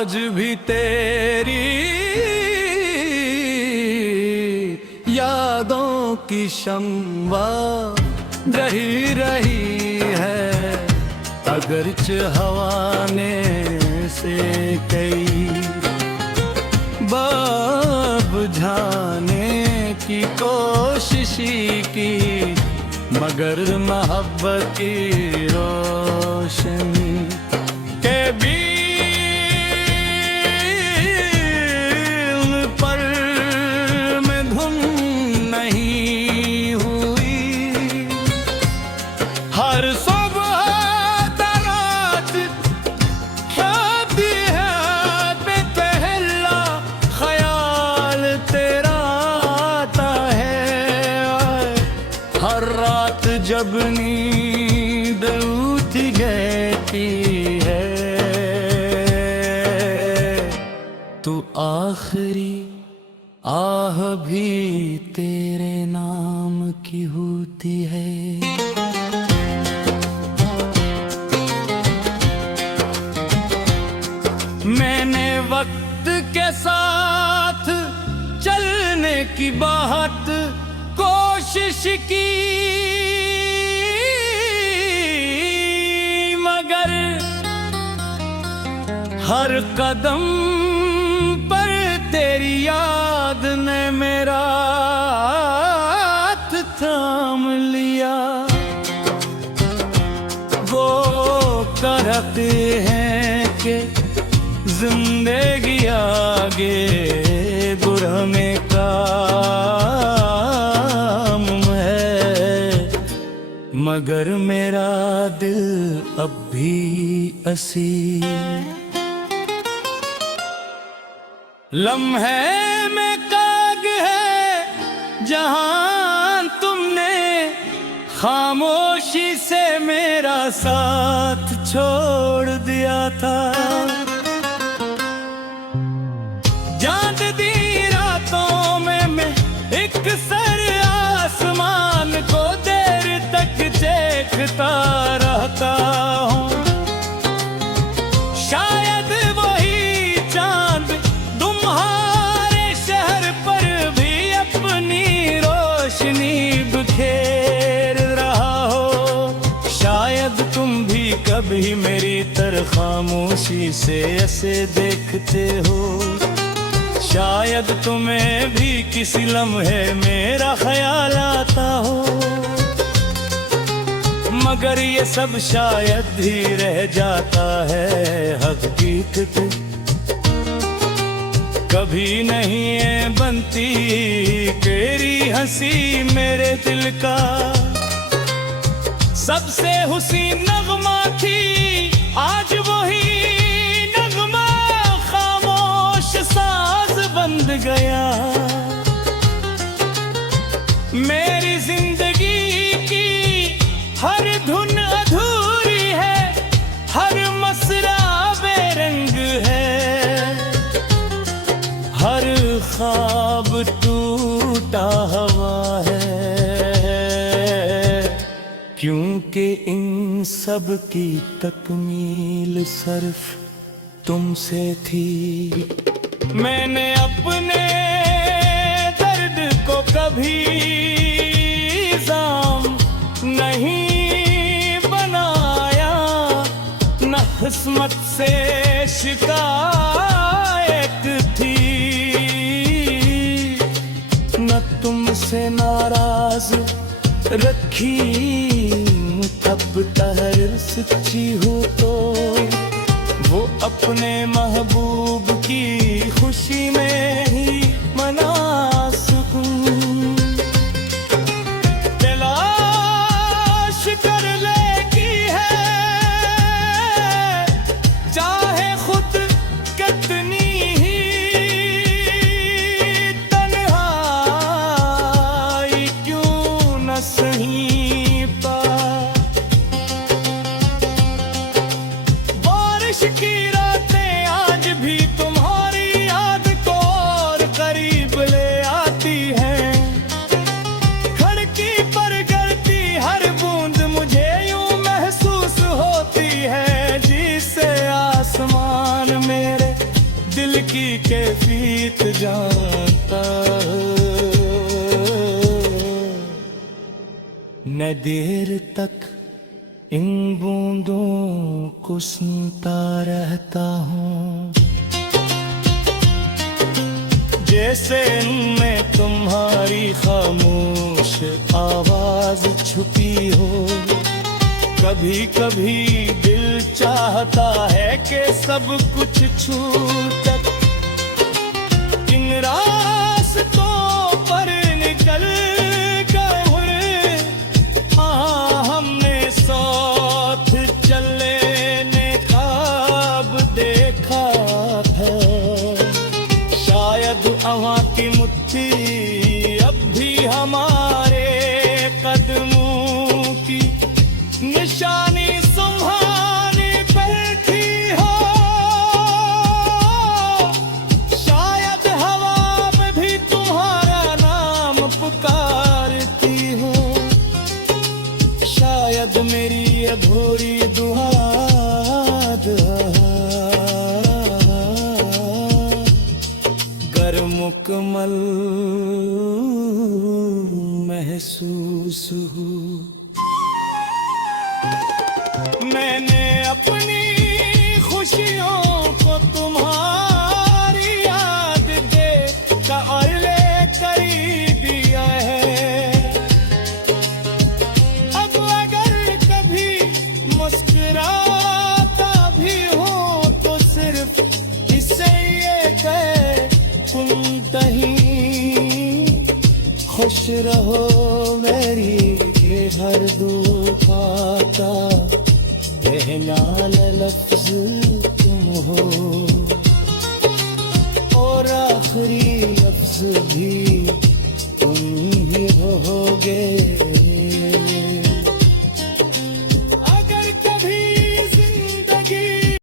आज भी तेरी यादों की शम्मा रही रही है, अगरच हवा ने से कई बाब बुझाने की कोशिश की, मगर मोहब्बत की रोशनी के भी हर सुबह रात शादी है पहला ख्याल तेरा आता है, हर रात जब नींद उठ गई है, तू आखिरी आह भी तेरे नाम की होती है। मैंने वक्त के साथ चलने की बहुत कोशिश की, मगर हर कदम पर तेरी याद ने मेरा हाथ थाम लिया। वो कहते हैं कि जिंदगी आगे बुढ़ने का है, मगर मेरा दिल अब भी असीर लम्हे में काग है, जहां तुमने खामोशी से मेरा साथ छोड़ दिया था। चांद दी रातों में मैं एक सर आसमान को देर तक देखता रहता हूँ, शायद वही चांद तुम्हारे शहर पर भी अपनी रोशनी बिखेर रहा हो। शायद तुम भी कभी मेरी तरह खामोशी से ऐसे देखते हो, शायद तुम्हें भी किसी लम्हे मेरा ख्याल आता हो, मगर ये सब शायद ही रह जाता है हकीकत, कभी नहीं है बनती तेरी हंसी मेरे दिल का। सबसे हुसीन नगमा थी आज वही नगमा खामोश साज बंद गया। मेरी जिंदगी की हर धुन अधूरी है, हर मसरा बेरंग है, हर ख्वाब टूटा हुआ है, क्योंकि इन सब की तकमील सिर्फ तुमसे थी। मैंने अपने दर्द को कभी इल्जाम नहीं बनाया, न किस्मत से शिकायत थी, न तुमसे नाराज रखी। तब तहर सच्ची हो तो वो अपने महबूब की खुशी में ही मना सकूं। तलाश कर लेगी है चाहे खुद कितनी ही तन्हाई क्यों न सही की रातें आज भी तुम्हारी याद को की कैफियत जानता मैं देर तक इन बूंदों को सुनता रहता हूँ, जैसे इनमें तुम्हारी खामोश आवाज छुपी हो। कभी कभी दिल चाहता है कि सब कुछ छूट इन रास्तों पर निकल कर हमने साथ चलने का अब देखा था। शायद हवा की मुट्ठी अब भी हमारे कदमों की निशानी सुम्हाने बैठी हो। शायद हवा में भी तुम्हारा नाम पुकारती हो। शायद मेरी अधूरी दुआ कर मुकम्मल महसूस हो। मैंने अपनी खुशियों को तुम्हारी याद दे और ले कर ही दिया है। अब अगर कभी मुस्कुराता भी हो तो सिर्फ इससे ये कहे तुम कहीं खुश रहो मेरी के हर दुख आता कहना लफ्ज़